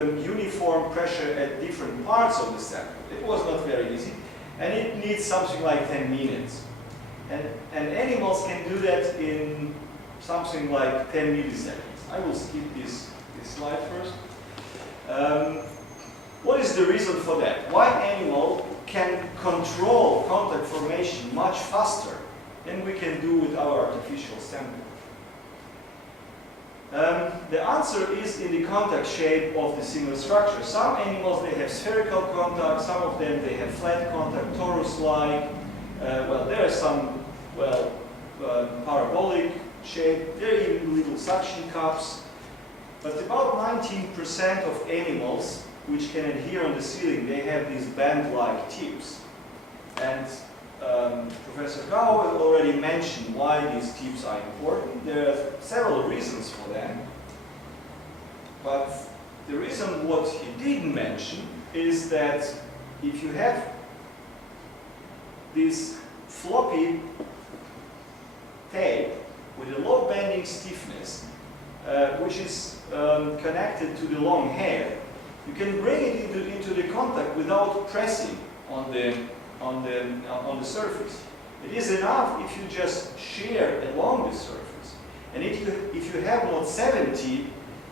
uniform pressure at different parts of the sample. It was not very easy, and it needs something like 10 minutes. And animals can do that in something like 10 milliseconds. I will skip this slide first. What is the reason for that? Why animal can control contact formation much faster than we can do with our artificial sample? The answer is in the contact shape of the single structure. Some animals, they have spherical contact, some of them they have flat contact, torus-like. Well, there are some, parabolic shape. There are even little suction cups. But about 19% of animals which can adhere on the ceiling, they have these band-like tips. And Professor Gao already mentioned why these tips are important. There are several reasons for them. But the reason what he didn't mention is that if you have this floppy tape with a low bending stiffness, which is connected to the long hair, you can bring it into the contact without pressing on the surface. It is enough if you just shear along the surface. And if you have not 70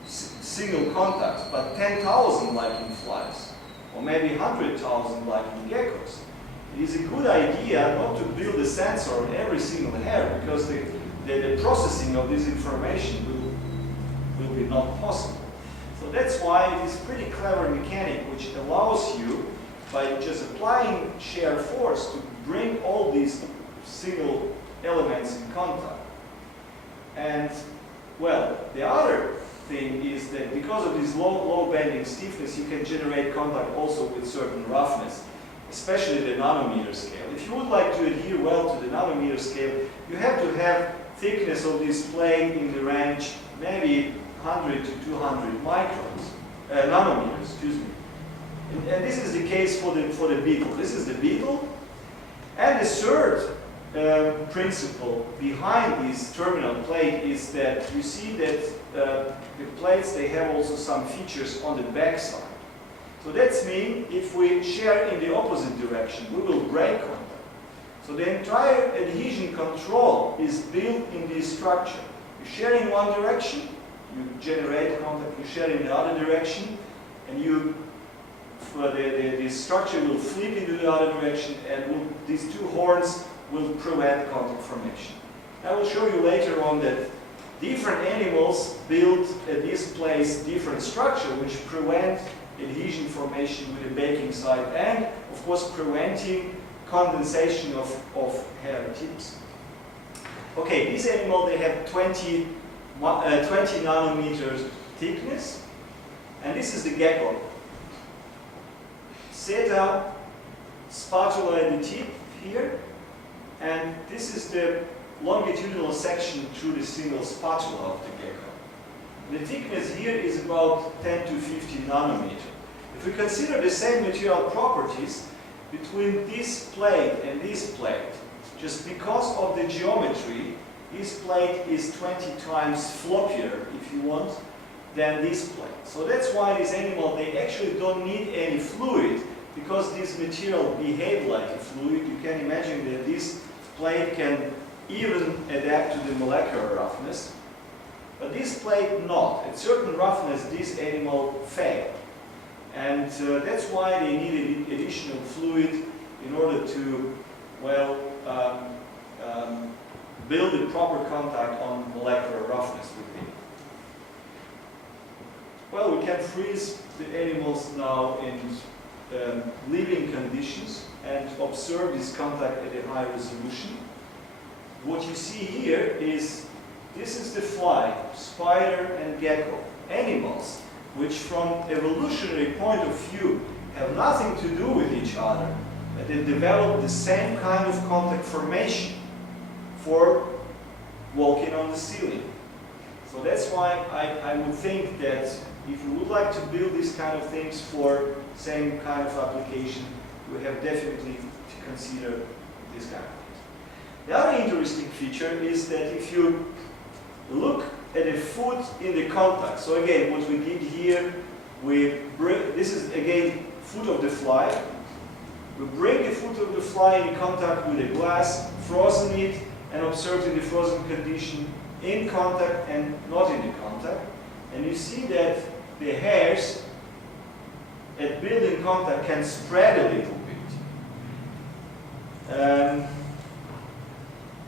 single contacts, but 10,000 like in flies, or maybe 100,000 like in geckos, it is a good idea not to build a sensor on every single hair, because the processing of this information will be not possible. So that's why it is a pretty clever mechanic which allows you, by just applying shear force, to bring all these single elements in contact. And, well, the other thing is that because of this low bending stiffness, you can generate contact also with certain roughness, especially the nanometer scale. If you would like to adhere well to the nanometer scale, you have to have thickness of this plate in the range maybe 100 to 200 nanometers, excuse me. And this is the case for the beetle. This is the beetle. And the third principle behind this terminal plate is that you see that the plates, they have also some features on the back side. So that means if we shear in the opposite direction, we will break contact. So the entire adhesion control is built in this structure. You shear in one direction, you generate contact. You shear in the other direction, and the structure will flip into the other direction, and these two horns will prevent contact formation. I will show you later on that different animals build at this place different structure which prevent adhesion formation with the baking side, and of course preventing condensation of hair tips. Okay, this animal, they have 20 nanometers thickness, and this is the gecko. Theta spatula at the tip here, and this is the longitudinal section through the single spatula of the gecko. The thickness here is about 10 to 15 nanometers. If we consider the same material properties between this plate and this plate, just because of the geometry, this plate is 20 times floppier, if you want, than this plate. So that's why this animal, they actually don't need any fluid, because this material behaves like a fluid. You can imagine that this plate can even adapt to the molecular roughness, but this plate not. At certain roughness, this animal fails. And that's why they need additional fluid in order to, well, build a proper contact on molecular roughness with it. Well, we can freeze the animals now in living conditions and observe this contact at a high resolution. What you see here is, this is the fly, spider and gecko, animals which from evolutionary point of view have nothing to do with each other, but they develop the same kind of contact formation for walking on the ceiling. So that's why I would think that if you would like to build these kind of things for same kind of application, you have definitely to consider this kind of things. The other interesting feature is that if you look at a foot in the contact, so again, what we did here this is again foot of the fly. We bring the foot of the fly in contact with the glass, frozen it, and observe in the frozen condition in contact and not in the contact. And you see that the hairs at building contact can spread a little bit.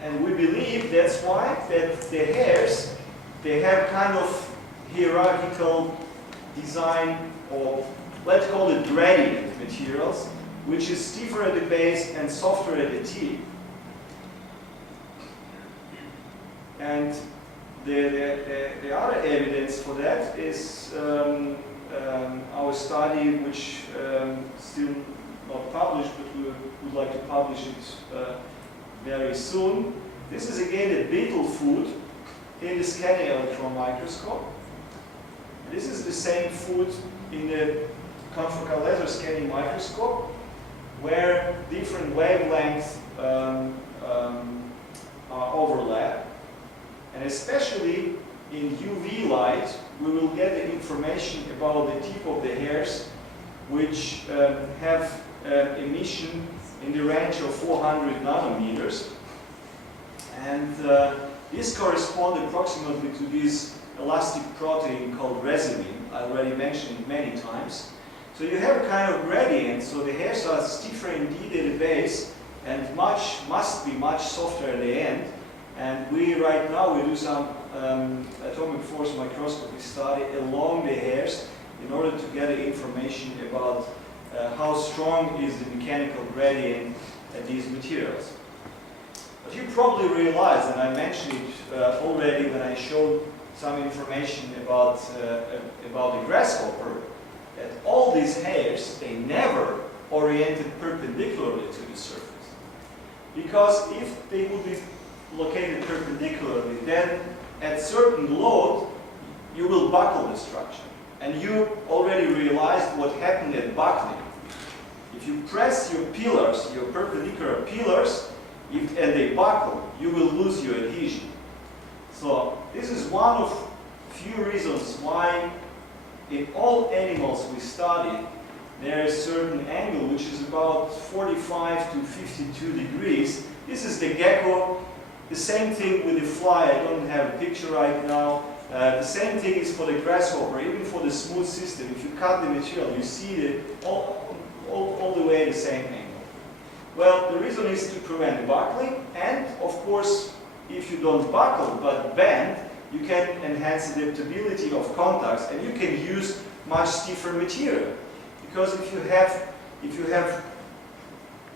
And we believe that's why that the hairs, they have kind of hierarchical design, or let's call it gradient materials, which is stiffer at the base and softer at the tip. And the other evidence for that is our study, which still not published, but we would like to publish it very soon. This is again a beetle food in the scanning electron microscope. This is the same food in the confocal laser scanning microscope, where different wavelengths overlap. And especially in UV light, we will get the information about the tip of the hairs, which have emission in the range of 400 nanometers. And this corresponds approximately to this elastic protein called resin. I already mentioned it many times. So you have a kind of gradient, so the hairs are stiffer indeed at the base and must be much softer at the end. And we right now we do some atomic force microscopy study along the hairs in order to get information about how strong is the mechanical gradient at these materials. But you probably realize, and I mentioned it already when I showed some information about the grasshopper, that all these hairs, they never oriented perpendicularly to the surface. Because if they would be located perpendicularly, then at certain load, you will buckle the structure. And you already realized what happened at buckling. If you press your pillars, your perpendicular pillars, and they buckle, you will lose your adhesion. So this is one of few reasons why in all animals we study, there is a certain angle which is about 45 to 52 degrees. This is the gecko. The same thing with the fly. I don't have a picture right now. The same thing is for the grasshopper, even for the smooth system. If you cut the material, you see it all the way the same angle. Well, the reason is to prevent buckling, and of course, if you don't buckle but bend, you can enhance the adaptability of contacts, and you can use much stiffer material. Because if you have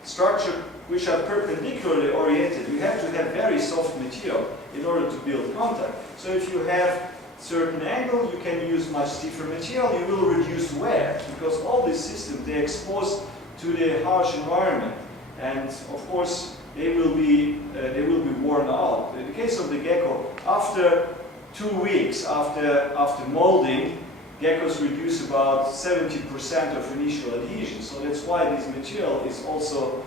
structure which are perpendicularly oriented, you have to have very soft material in order to build contact. So if you have certain angle, you can use much stiffer material, you will reduce wear, because all these systems, they expose to the harsh environment, and of course they will be worn out. In the case of the gecko, after 2 weeks after molding, geckos reduce about 70% of initial adhesion. So that's why this material is also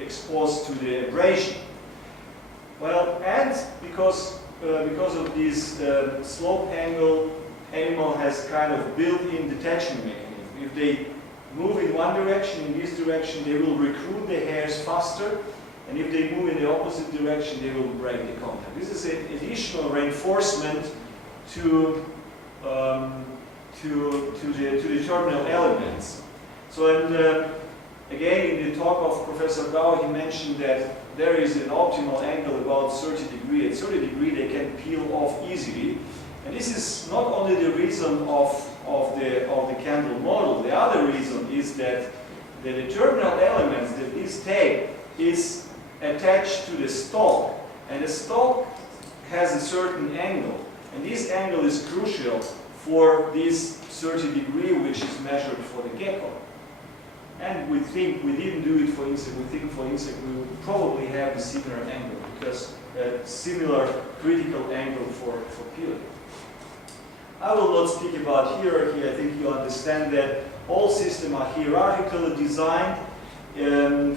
exposed to the abrasion. Well, and because of this slope angle, animal has kind of built-in detection mechanism. If they move in one direction, in this direction, they will recruit the hairs faster, and if they move in the opposite direction, they will break the contact. This is an additional reinforcement to the terminal elements. So, and again, in the talk of Professor Gao, he mentioned that there is an optimal angle about 30 degrees. At 30 degrees, they can peel off easily. And this is not only the reason of the candle model. The other reason is that the terminal elements, that this tape is attached to the stalk, and the stalk has a certain angle, and this angle is crucial for this 30 degree, which is measured for the gecko. And we think, we didn't do it for insect, we think for insect we will probably have a similar angle, because a similar critical angle for peeling. I will not speak about hierarchy. I think you understand that all systems are hierarchically designed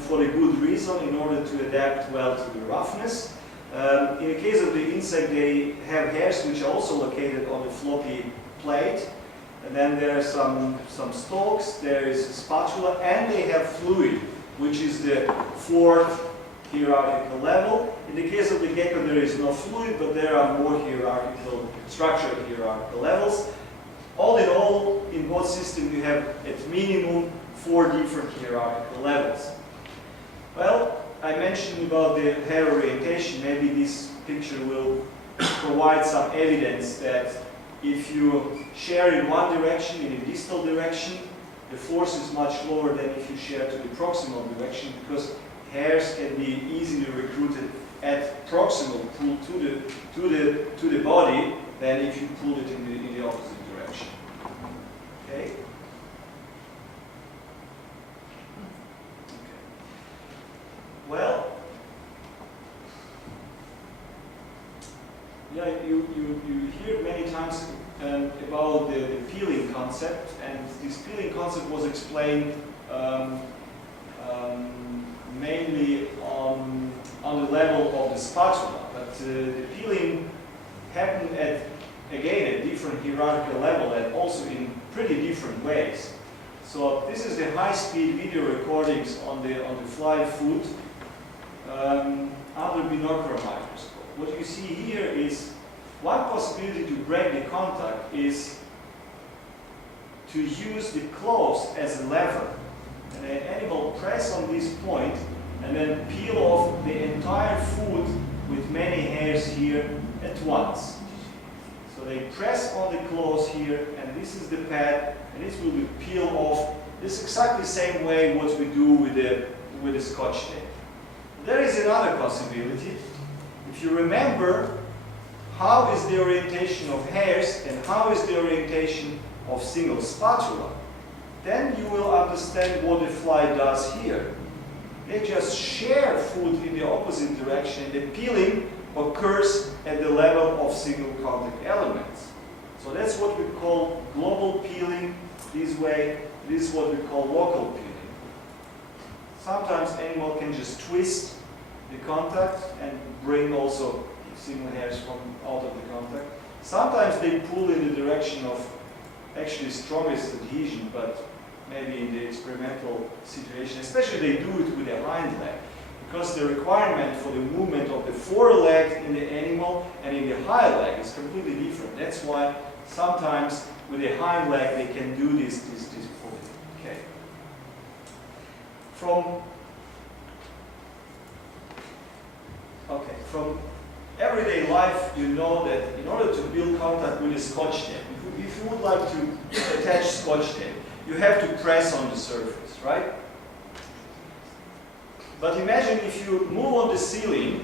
for a good reason, in order to adapt well to the roughness. In the case of the insect, they have hairs which are also located on the floppy plate. and then there are some stalks, there is a spatula, and they have fluid, which is the fourth hierarchical level. In the case of the gecko, there is no fluid, but there are more structured hierarchical levels. All in all, in both systems, you have at minimum 4 different hierarchical levels. Well, I mentioned about the hair orientation. Maybe this picture will provide some evidence that if you share in one direction, in a distal direction, the force is much lower than if you share to the proximal direction, because hairs can be easily recruited at proximal pull to the body than if you pull it in the opposite direction. Okay. Well, yeah, you hear many times about the peeling concept, and this peeling concept was explained mainly on the level of the spatula, but the peeling happened at, again, at different hierarchical level and also in pretty different ways. So this is the high-speed video recordings on the fly foot under binocular microscope. What you see here is one possibility to break the contact is to use the claws as a lever. And the animal press on this point and then peel off the entire foot with many hairs here at once. So they press on the claws here, and this is the pad, and this will be peeled off. This is exactly the same way what we do with the Scotch tape. There is another possibility. If you remember how is the orientation of hairs and how is the orientation of single spatula, then you will understand what the fly does here. They just share food in the opposite direction, and the peeling occurs at the level of single contact elements. So that's what we call global peeling this way. This is what we call local peeling. Sometimes animal can just twist the contact and bring also single hairs from out of the contact. Sometimes they pull in the direction of actually strongest adhesion, but maybe in the experimental situation, especially they do it with the hind leg, because the requirement for the movement of the foreleg in the animal and in the hind leg is completely different. That's why sometimes with the hind leg they can do this pulling. Okay. From everyday life, you know that in order to build contact with a Scotch tape, if you would like to attach Scotch tape, you have to press on the surface, right? But imagine if you move on the ceiling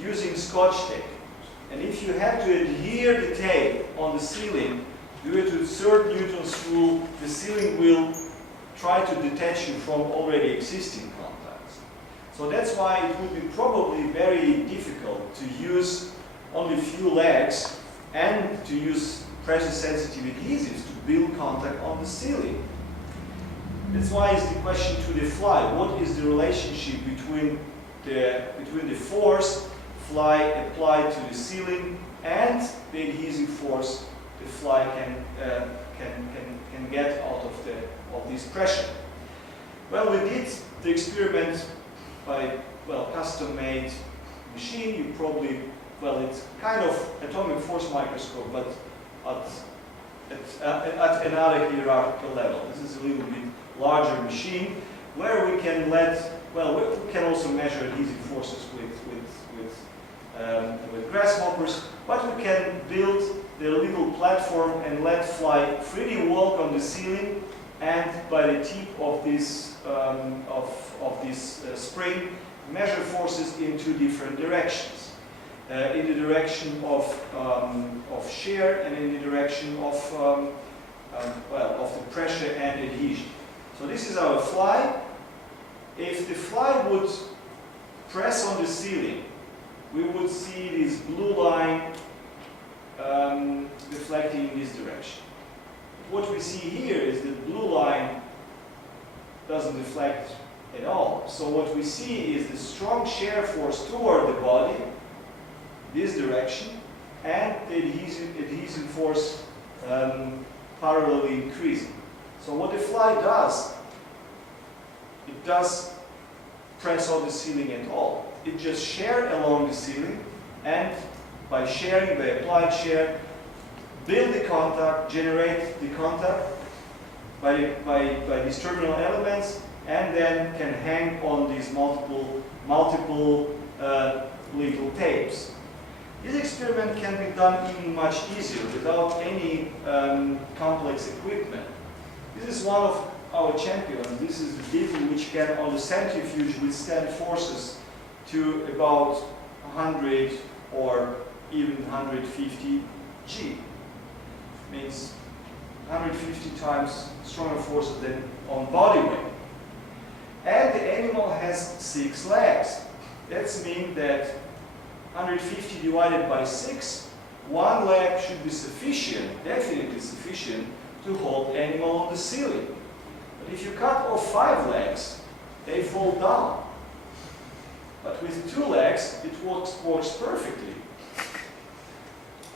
using Scotch tape, and if you have to adhere the tape on the ceiling due to third Newton's rule, the ceiling will try to detach you from already existing contacts. So that's why it would be probably very difficult to use only few legs and to use pressure-sensitive adhesives to build contact on the ceiling. That's why it's the question to the fly. What is the relationship between the force fly applied to the ceiling and the adhesive force the fly can get out of this pressure? Well, we did the experiment by custom-made machine. You probably it's kind of atomic force microscope, but at another hierarchical level. This is a little bit larger machine where we can we can also measure adhesive forces with grasshoppers, but we can build the little platform and let fly freely walk on the ceiling, and by the tip of this spring measure forces in two different directions, in the direction of shear and in the direction of the pressure and adhesion. So this is our fly. If the fly would press on the ceiling, we would see this blue line reflecting in this direction. What we see here is the blue line doesn't reflect at all. So what we see is the strong shear force toward the body, this direction, and the adhesive force parallelly increasing. So what the fly does, it does press on the ceiling at all. It just shears along the ceiling, and by shearing, by applied shear, build the contact, generate the contact by these terminal elements, and then can hang on these multiple little tapes. This experiment can be done even much easier without any complex equipment. This is one of our champions. This is the beetle which can, on the centrifuge, withstand forces to about 100 or even 150 G. Means 150 times stronger forces than on body weight. And the animal has 6 legs. That means that 150 divided by 6, one leg should be sufficient, definitely sufficient, to hold the animal on the ceiling. But if you cut off 5 legs, they fall down. But with 2 legs, it works perfectly.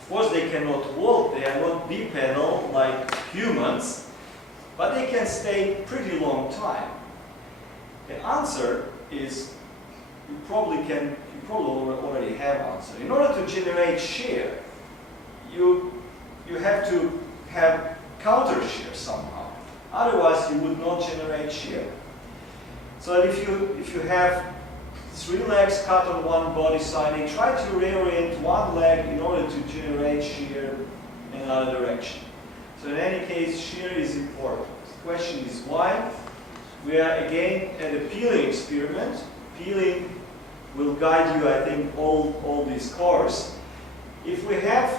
Of course, they cannot walk, they are not bipedal like humans, but they can stay pretty long time. The answer is, you probably already have answer. In order to generate shear, you have to have counter shear somehow. Otherwise, you would not generate shear. So if you have 3 legs cut on one body side, they try to reorient one leg in order to generate shear in another direction. So in any case, shear is important. The question is why? We are again at a peeling experiment. Peeling will guide you, I think, all this course. If we have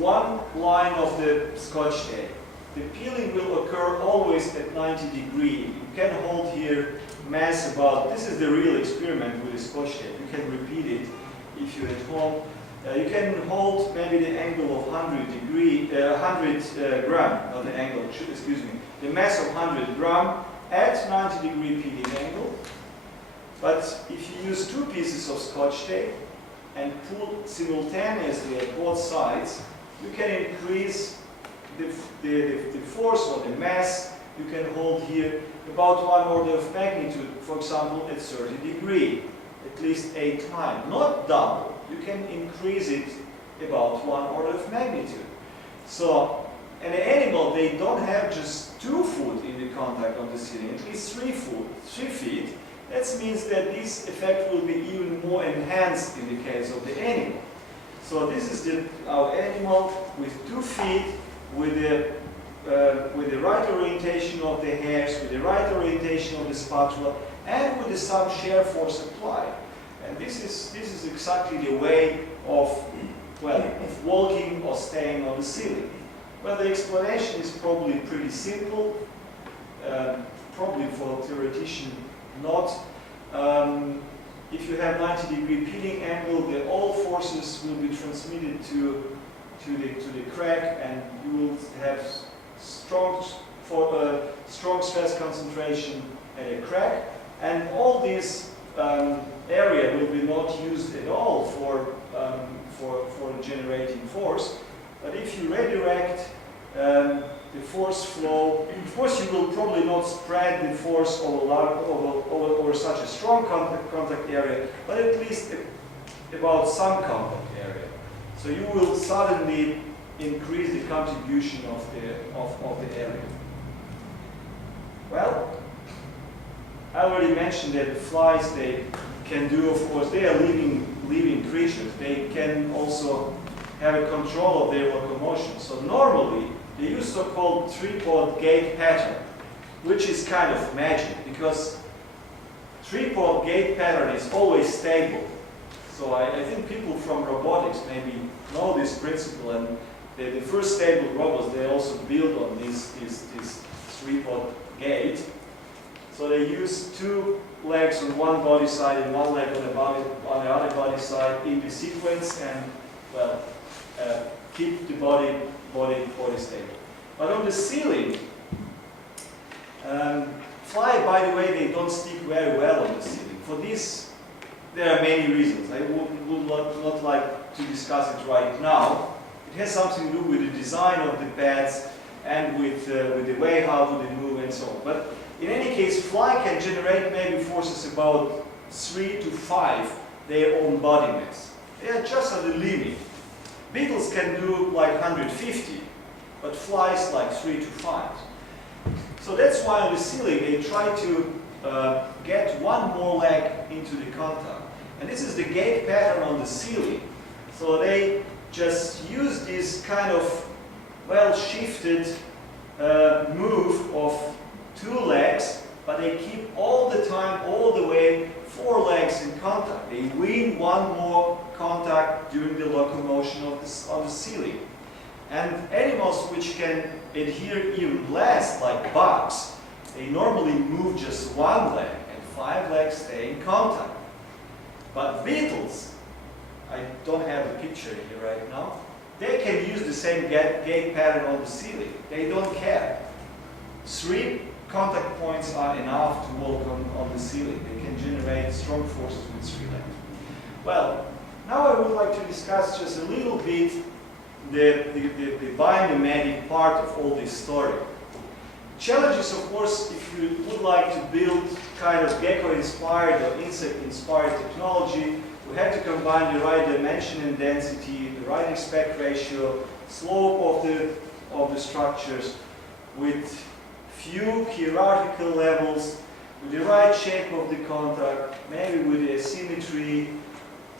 one line of the Scotch tape, the peeling will occur always at 90 degrees. You can hold here mass about, this is the real experiment with the Scotch tape. You can repeat it if you're at home. You can hold maybe the angle of 100 gram, not the angle, excuse me, the mass of 100 gram at 90 degree peeling angle. But if you use 2 pieces of Scotch tape and pull simultaneously at both sides, you can increase the force or the mass you can hold here about 1 order of magnitude, for example, at 30 degrees, at least 8 times. Not double. You can increase it about 1 order of magnitude. So, and the animal, they don't have just 2 foot in the contact on the ceiling, at least 3 feet. That means that this effect will be even more enhanced in the case of the animal. So this is our animal with 2 feet, with the right orientation of the hairs, with the right orientation of the spatula, and with some shear force applied. And this is exactly the way of walking or staying on the ceiling. Well, the explanation is probably pretty simple, probably for a theoretician not. If you have 90 degree peeling angle, all forces will be transmitted to the crack, and you will have strong stress concentration at a crack, and all this area will be not used at all for generating force. But if you redirect the force flow, of course you will probably not spread the force over such a strong contact area, but at least about some contact area. So you will suddenly increase the contribution of the area. Well, I already mentioned that the flies, they can do, of course, they are living creatures. They can also have a control of their locomotion. So normally, they use so-called 3-port gate pattern, which is kind of magic, because 3-port gate pattern is always stable. So I think people from robotics maybe know this principle, and the first stable robots, they also build on this 3-port gate. So they use 2 legs on one body side and 1 leg on the other body side in the sequence, and keep the body stable. But on the ceiling, fly, by the way, they don't stick very well on the ceiling. For this, there are many reasons. I would not like to discuss it right now. It has something to do with the design of the pads. and with the way how do they move and so on. But in any case, fly can generate maybe forces about 3 to 5 their own body mass. They are just at the limit. Beetles can do like 150, but flies like 3 to 5. So that's why on the ceiling they try to get one more leg into the contact. And this is the gate pattern on the ceiling. So they just use this kind of well-shifted move of 2 legs, but they keep all the time, all the way, 4 legs in contact. They win one more contact during the locomotion of the ceiling. And animals which can adhere even less, like bugs, they normally move just 1 leg, and 5 legs stay in contact. But beetles, I don't have the picture here right now, they can use the same gate pattern on the ceiling. They don't care. 3 contact points are enough to walk on the ceiling. They can generate strong forces with 3 legs. Well, now I would like to discuss just a little bit the biopneumatic part of all this story. Challenges, of course, if you would like to build kind of gecko-inspired or insect-inspired technology, we have to combine the right dimension and density, the right aspect ratio, slope of the structures, with few hierarchical levels, with the right shape of the contact, maybe with the asymmetry,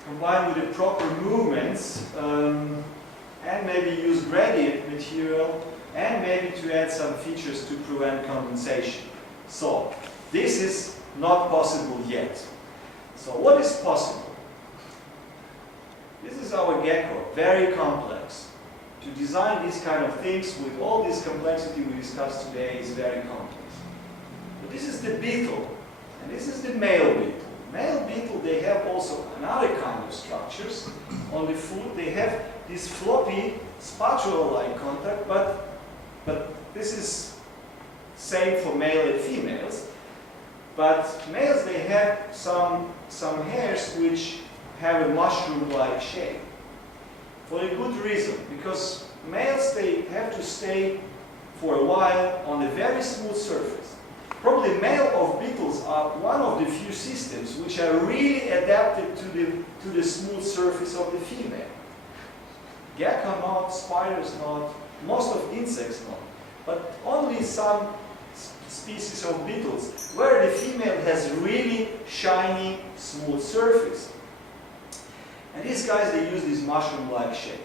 combined with the proper movements, and maybe use gradient material, and maybe to add some features to prevent condensation. So, this is not possible yet. So, what is possible? This is our gecko, very complex. To design these kind of things with all this complexity we discussed today is very complex. But this is the beetle, and this is the male beetle. Male beetle, they have also another kind of structures. On the foot, they have this floppy spatula-like contact, but this is same for male and females. But males, they have some hairs which have a mushroom-like shape. For a good reason, because males, they have to stay for a while on a very smooth surface. Probably male of beetles are one of the few systems which are really adapted to the smooth surface of the female. Gecko not, spiders not, most of insects not, but only some species of beetles where the female has really shiny, smooth surface. And these guys, they use this mushroom-like shape.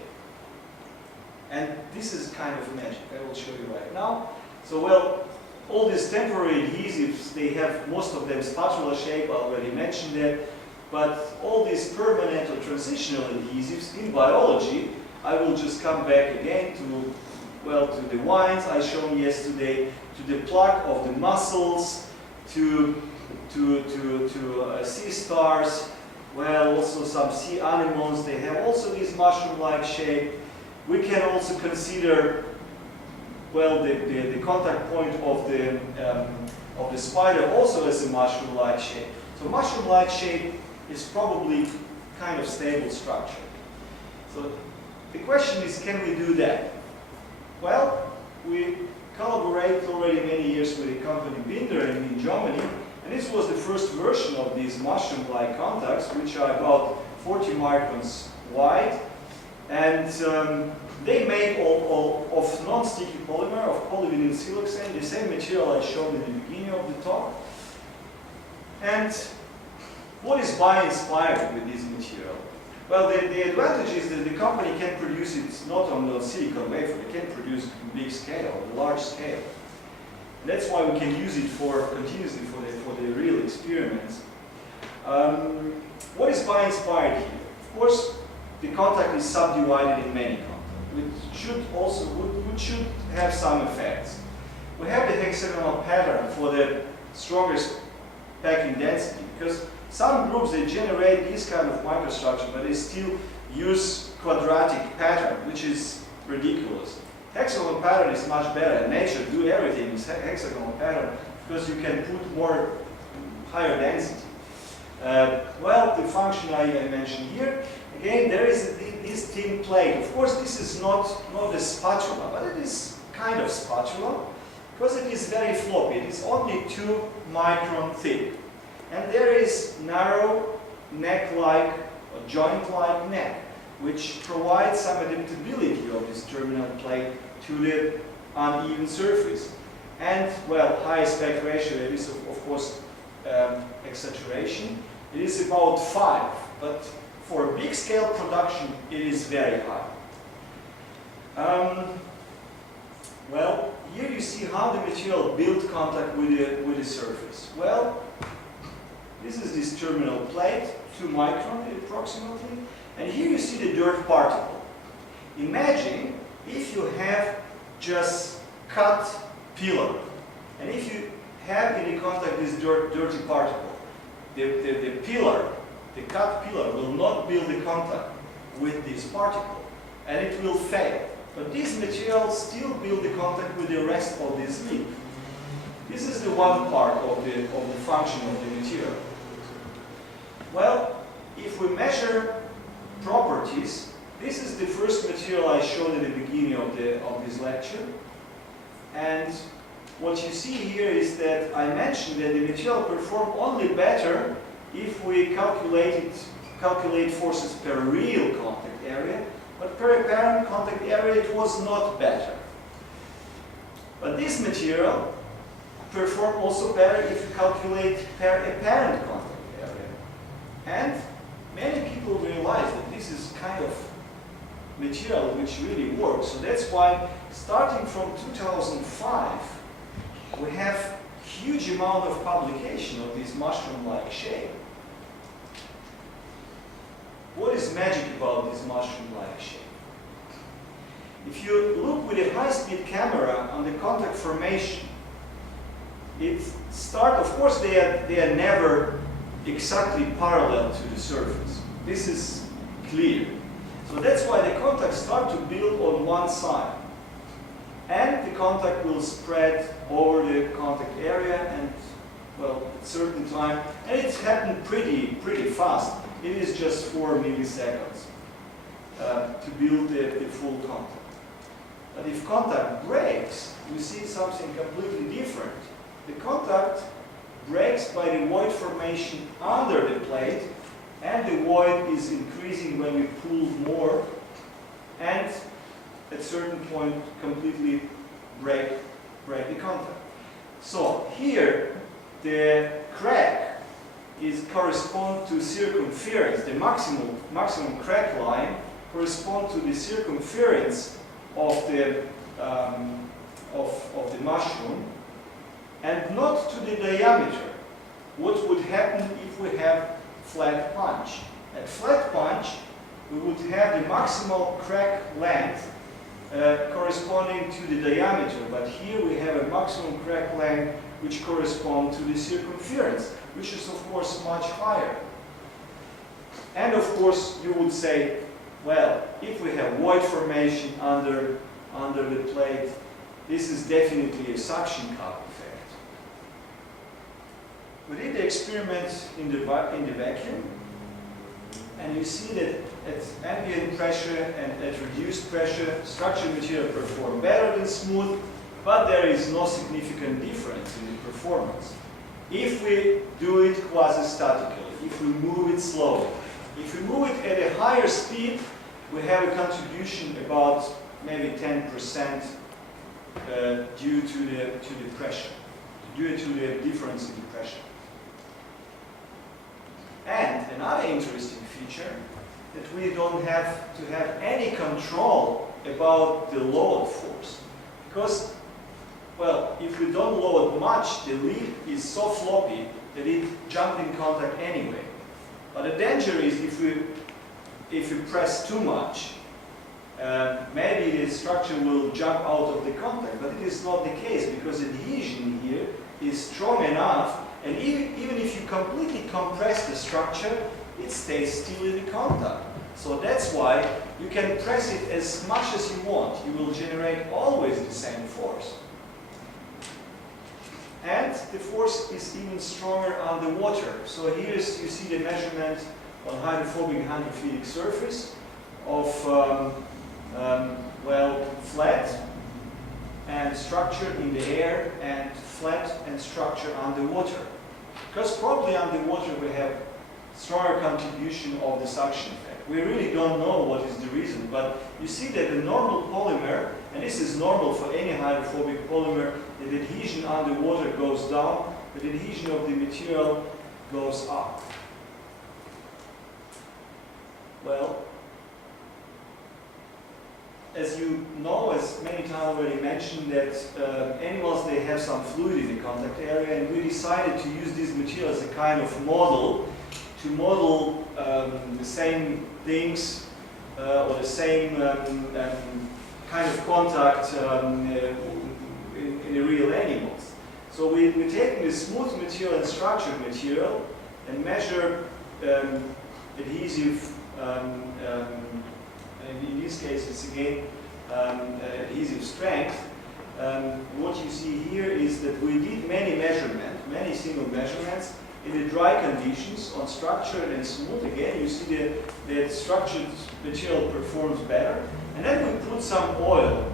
And this is kind of magic. I will show you right now. So, well, all these temporary adhesives, they have most of them spatula shape, I already mentioned that. But all these permanent or transitional adhesives in biology, I will just come back again to, well, to the vines I showed yesterday, to the plaque of the mussels, to sea stars, well, also some sea anemones, they have also this mushroom-like shape. We can also consider, well, the contact point of the spider also as a mushroom-like shape. So mushroom-like shape is probably kind of stable structure. So the question is, can we do that? Well, we collaborate already many years with the company Binder in Germany, and this was the first version of these mushroom-like contacts, which are about 40 microns wide, and they made all of non-sticky polymer, of polyvinyl siloxane, the same material I showed in the beginning of the talk. And what is bio-inspired with this material? Well, the advantage is that the company can produce it not on the silicon wafer, they can produce it in big scale, large scale. And that's why we can use it continuously for the real experiments. What is bio-inspired here? Of course, the contact is subdivided in many contacts, which should have some effects. We have the hexagonal pattern for the strongest packing density, because some groups, they generate this kind of microstructure, but they still use quadratic pattern, which is ridiculous. Hexagonal pattern is much better. Nature do everything in hexagonal pattern because you can put more higher density. Well, the function I mentioned here, again, there is this thin plate. Of course, this is not a spatula, but it is kind of spatula, because it is very floppy. It is only 2 micron thick. And there is narrow neck-like or joint-like neck, which provides some adaptability of this terminal plate to the uneven surface. And, well, high aspect ratio, it is of course exaggeration. It is about 5, but for big scale production, it is very high. Well, here you see how the material built contact with the surface. Well, this is this terminal plate, 2 micron approximately, and here you see the dirt particle. Imagine if you have just cut pillar, and if you have in the contact this dirty particle, the pillar, the cut pillar will not build the contact with this particle, and it will fail. But this material still build the contact with the rest of this leaf. This is the one part of the function of the material. Well, if we measure properties, this is the first material I showed at the beginning of this lecture. And what you see here is that I mentioned that the material performs only better if we calculate forces per real contact area, but per apparent contact area it was not better. But this material performs also better if you calculate per apparent contact area. And many people realize that this is kind of material which really works. So that's why starting from 2005 we have huge amount of publication of this mushroom-like shape. What is magic about this mushroom-like shape? If you look with a high-speed camera on the contact formation, of course they are never exactly parallel to the surface. This is clear. So that's why the contacts start to build on one side. And the contact will spread over the contact area and, well, at a certain time. And it's happened pretty fast. It is just 4 milliseconds to build the full contact. But if contact breaks, we see something completely different. The contact breaks by the void formation under the plate, and the void is increasing when we pull more, and at a certain point completely break the contact. So here the crack corresponds to circumference. The maximum crack line corresponds to the circumference of the mushroom, and not to the diameter. What would happen if we have flat punch? At flat punch, we would have the maximal crack length corresponding to the diameter, but here we have a maximum crack length which corresponds to the circumference, which is of course much higher. And of course you would say, well, if we have void formation under the plate, this is definitely a suction cup effect. We did the experiment in the vacuum, and you see that at ambient pressure and at reduced pressure, structured material perform better than smooth, but there is no significant difference in the performance. If we do it quasi-statically, if we move it slowly, if we move it at a higher speed, we have a contribution about maybe 10% due to the pressure, due to the difference in the pressure. And another interesting feature, that we don't have to have any control about the load force. Because, well, if we don't load much, the lead is so floppy that it jumps in contact anyway. But the danger is if we press too much, maybe the structure will jump out of the contact, but it is not the case because the adhesion here is strong enough, and even if you completely compress the structure, it stays still in the contact. So that's why you can press it as much as you want. You will generate always the same force. And the force is even stronger underwater. So here you see the measurement on hydrophobic and hydrophilic surface of, well, flat. and structure in the air, and flat and structure underwater. Because probably underwater we have stronger contribution of the suction effect. We really don't know what is the reason, but you see that the normal polymer, and this is normal for any hydrophobic polymer, the adhesion underwater goes down, but the adhesion of the material goes up. Well, as you know, as many times already mentioned, that animals, they have some fluid in the contact area, and we decided to use this material as a kind of model to model the same things or the same kind of contact in the real animals. So we're taking the smooth material and structured material and measure adhesive, in this case it's again adhesive strength. What you see here is that we did many single measurements in the dry conditions on structured and smooth. Again, you see that structured material performs better. And then we put some oil.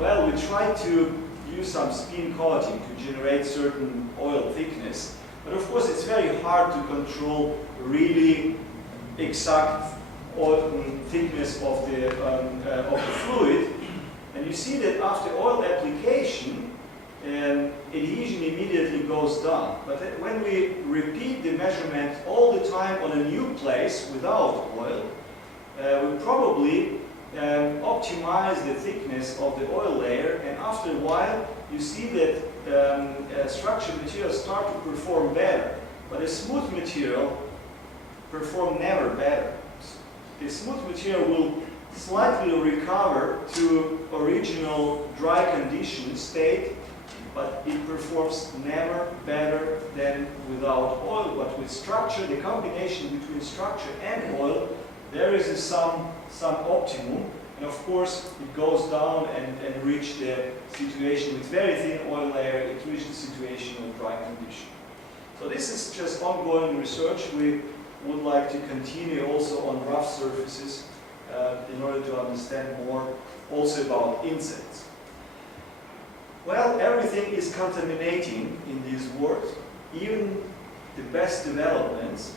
Well, we tried to use some spin coating to generate certain oil thickness. But of course, it's very hard to control really exact thickness of the fluid. And you see that after oil application, adhesion immediately goes down. But when we repeat the measurement all the time on a new place without oil, we probably optimize the thickness of the oil layer, and after a while you see that structured materials start to perform better, but a smooth material perform never better. The smooth material will slightly recover to original dry condition state, but it performs never better than without oil. But with structure, the combination between structure and oil, there is some optimum, and of course it goes down and reach the situation with very thin oil layer, it reaches the situation of dry condition. So this is just ongoing research. We would like to continue also on rough surfaces in order to understand more also about insects. Well, everything is contaminating in this world, even the best developments.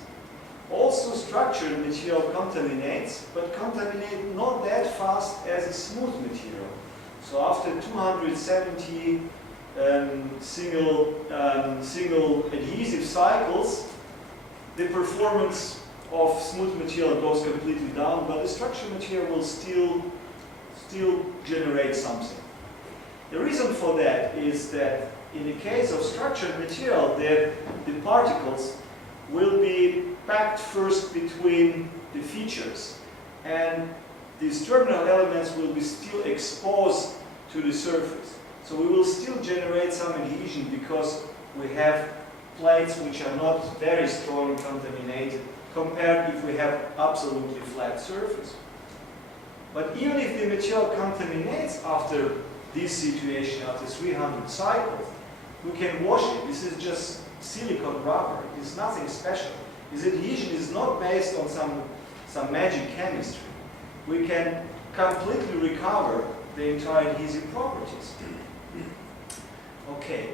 Also structured material contaminates, but contaminates not that fast as a smooth material. So after 270 single adhesive cycles, the performance of smooth material goes completely down, but the structured material will still generate something. The reason for that is that in the case of structured material, the particles will be packed first between the features, and these terminal elements will be still exposed to the surface. So we will still generate some adhesion because we have plates which are not very strongly contaminated compared if we have absolutely flat surface. But even if the material contaminates after this situation, after 300 cycles, we can wash it. This is just silicone rubber. It's nothing special. This adhesion is not based on some magic chemistry. We can completely recover the entire adhesive properties. Okay,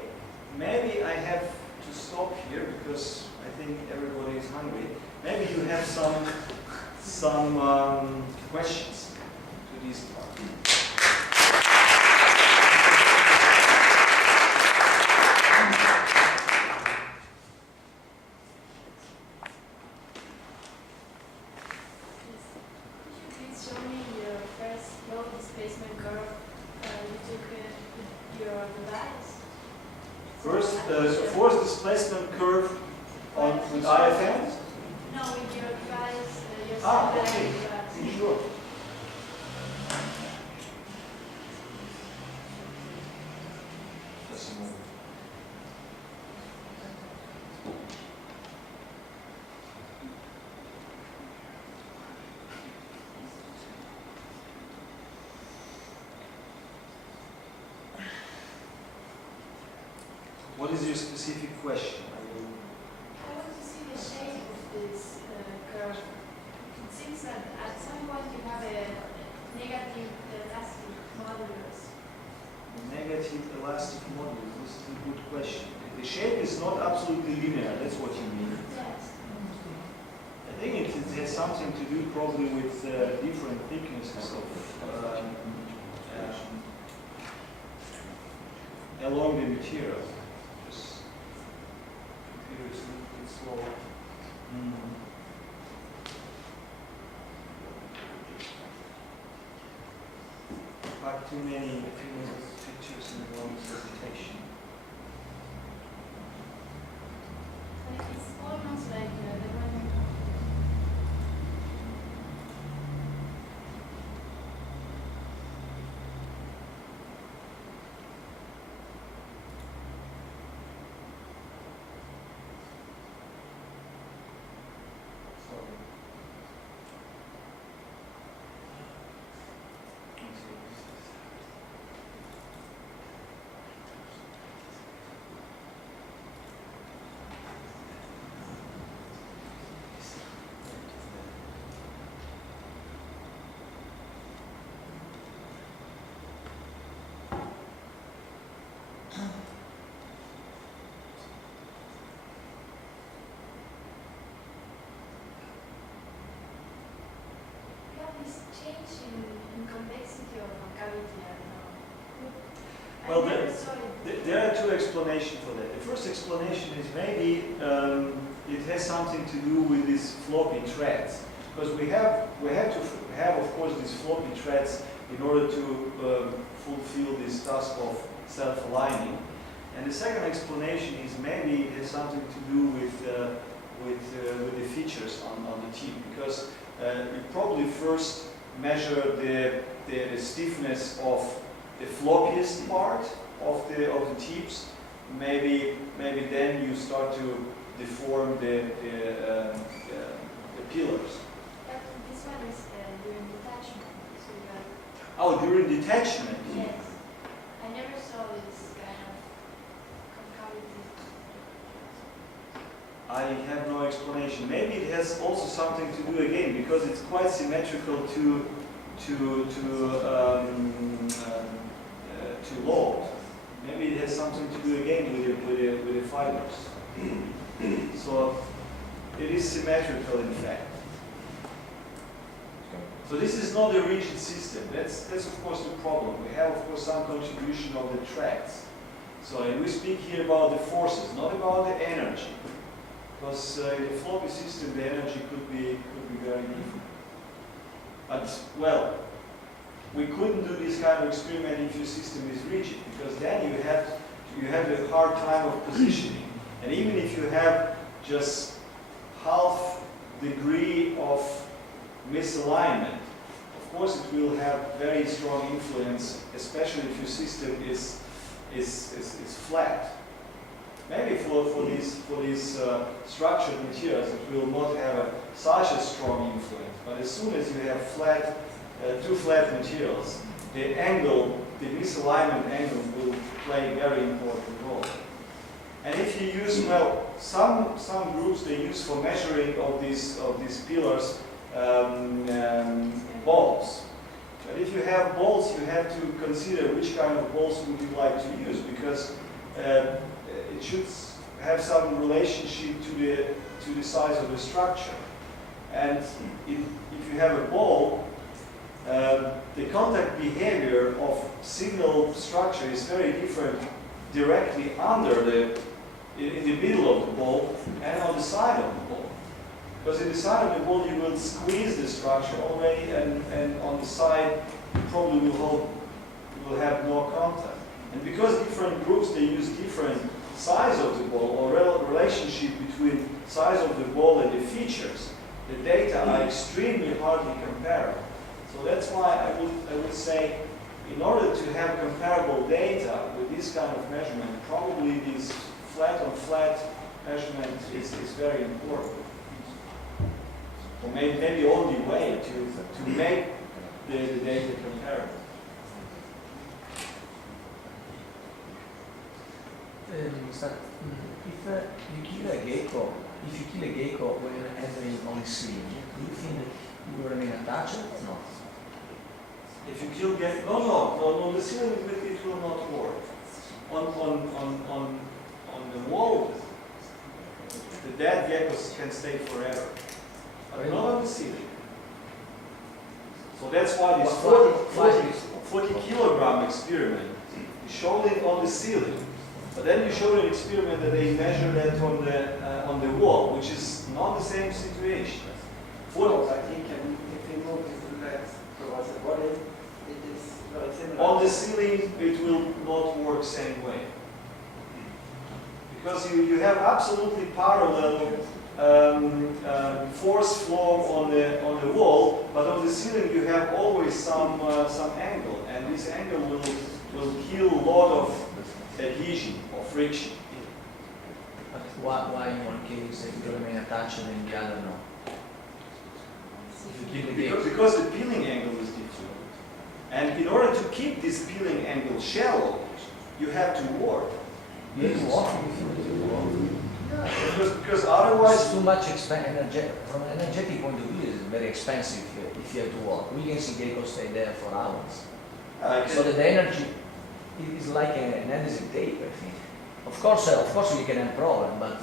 maybe I have to stop here because I think everybody is hungry. Maybe you have some questions to this part. Force displacement curve with IFM? No, with your device, your okay. Sure. Just a moment. What is your specific question? I want to see the shape of this curve. It seems that at some point you have a negative elastic modulus. Negative elastic module. This is a good question. The shape is not absolutely linear. That's what you mean. Yes. I think it has something to do probably with different thicknesses of along the material. Just computer is a little bit slow. Not too many pictures in one presentation. It's almost like the one. This change in convexity or concavity, I don't know. Well, there are two explanations for that. The first explanation is maybe it has something to do with these floppy threads, because we have to have, of course, these floppy threads in order to fulfill this task of self-aligning. And the second explanation is maybe it has something to do with the features on the tip, because we probably first measure the stiffness of the floppiest part of the tips. Maybe then you start to deform the pillars. But this one is during detachment. So you are, Oh, during detachment. yes. I never saw this kind of concavity. I have no explanation. Maybe it has also something to do again because it's quite symmetrical to load. Maybe it has something to do again with the fibers. So it is symmetrical in fact. So this is not a rigid system. That's of course the problem. We have of course some contribution of the tracts. So and we speak here about the forces, not about the energy. Because in a floppy system, the energy could be very different. But well, we couldn't do this kind of experiment if your system is rigid, because then you have a hard time of positioning. And even if you have just half degree of misalignment, of course it will have very strong influence, especially if your system is flat. Maybe for these structured materials, it will not have such a strong influence. But as soon as you have two flat materials, the misalignment angle will play a very important role. And if you use, well, some groups they use for measuring of these pillars balls. But if you have balls, you have to consider which kind of balls would you like to use, because it should have some relationship to the size of the structure. And if you have a ball, the contact behavior of single structure is very different directly in the middle of the ball and on the side of the ball. Because in the side of the ball you will squeeze the structure already, and on the side you probably will have no contact. And because different groups they use different size of the ball or relationship between size of the ball and the features, the data are extremely hardly comparable. So that's why I would say, in order to have comparable data with this kind of measurement, probably this flat-on-flat measurement is very important. Or maybe the only way to make the data comparable. If you kill a gecko when entering on a sling, do you think that you will remain attached? No. If you kill geckos, no, the ceiling it will not work. On the wall, the dead geckos can stay forever, but not on the ceiling. So that's why this 40 kilogram experiment, you showed it on the ceiling, but then you showed an experiment that they measured that on the wall, which is not the same situation. So I think if we move into that towards the body, it is very similar. On the ceiling, it will not work same way. Because you have absolutely parallel force flow on the wall, but on the ceiling you have always some angle, and this angle will kill a lot of adhesion or friction. But why in one case it will remain attached and in the other no? If you kill the gecko. Because the peeling angle is different. And in order to keep this peeling angle shallow, you have to warp. You walk if you need to walk. Because otherwise... It's too much from an energetic point of view, it's very expensive if you have to walk. We can see geckos stay there for hours. So that the energy is like an adhesive tape, I think. Of course we can have problem, but...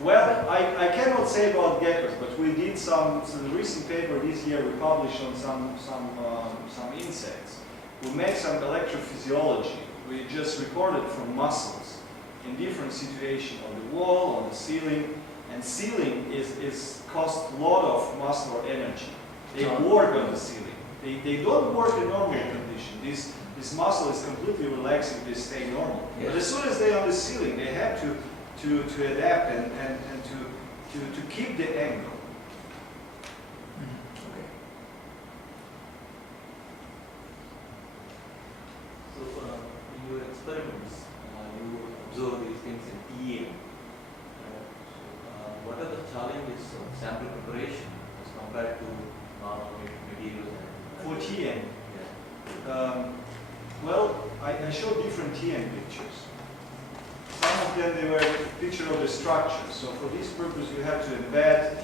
well, I cannot say about geckos, but we did some recent paper this year we published on some insects. We made some electrophysiology. We just recorded from muscles in different situations on the wall, on the ceiling, and ceiling is cost a lot of muscular energy. They work on the ceiling. They don't work in normal condition. This muscle is completely relaxed if they stay normal. Yes. But as soon as they're on the ceiling, they have to adapt and to keep the angle. Okay. So in your experiments, you observe these things in TEM. What are the challenges of sample preparation as compared to materials? For TM, Yeah. well, I showed different TM pictures. Some of them, they were a picture of the structure. So for this purpose, you have to embed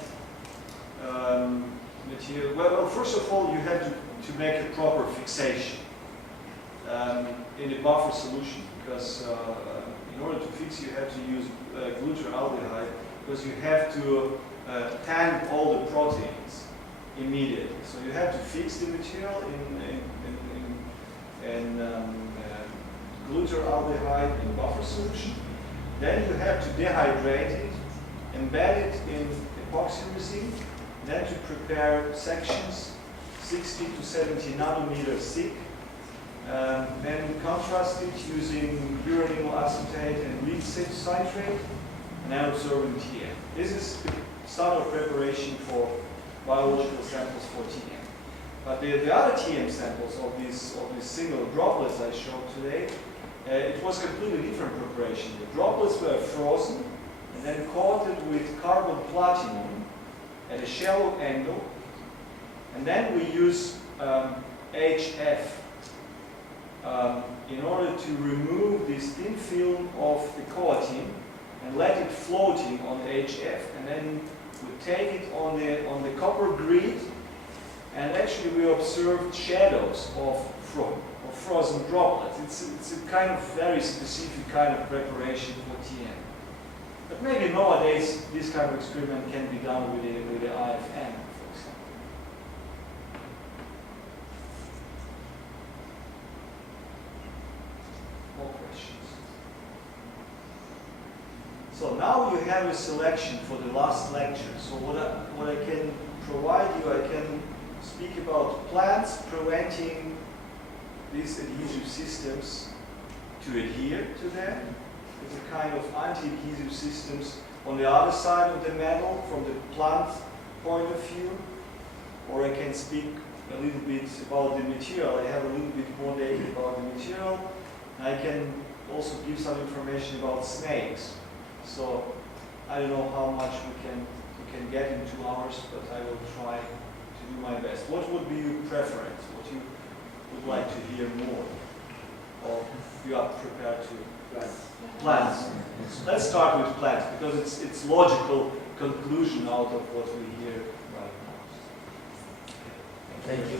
material. Well, first of all, you have to make a proper fixation in the buffer solution, because in order to fix, you have to use glutaraldehyde, because you have to tag all the proteins immediately. So you have to fix the material in glutaraldehyde in buffer solution. Then you have to dehydrate it, embed it in epoxy resin, then to prepare sections 60 to 70 nanometers thick, then contrast it using uranyl acetate and lead citrate, and then observing TM. This is the start of preparation for biological samples for TM. But the other TM samples of these single droplets I showed today, it was completely different preparation. The droplets were frozen and then coated with carbon platinum at a shallow angle, and then we use HF in order to remove this thin film of the coating and let it floating on HF, and then we take it on the copper grid, and actually we observed shadows of frozen droplets. It's a kind of very specific kind of preparation for TM. But maybe nowadays this kind of experiment can be done with the IFM, for example. More questions? So now you have a selection for the last lecture. So what I can provide you, I can speak about plants preventing these adhesive systems to adhere to them. It's a kind of anti-adhesive systems on the other side of the metal from the plant point of view. Or I can speak a little bit about the material. I have a little bit more data about the material. And I can also give some information about snakes. So I don't know how much we can get in 2 hours, but I will try to do my best. What would be your preference? What you would like to hear more? Or you are prepared to? Plants. Let's start with plants, because it's logical conclusion out of what we hear right now. Thank you.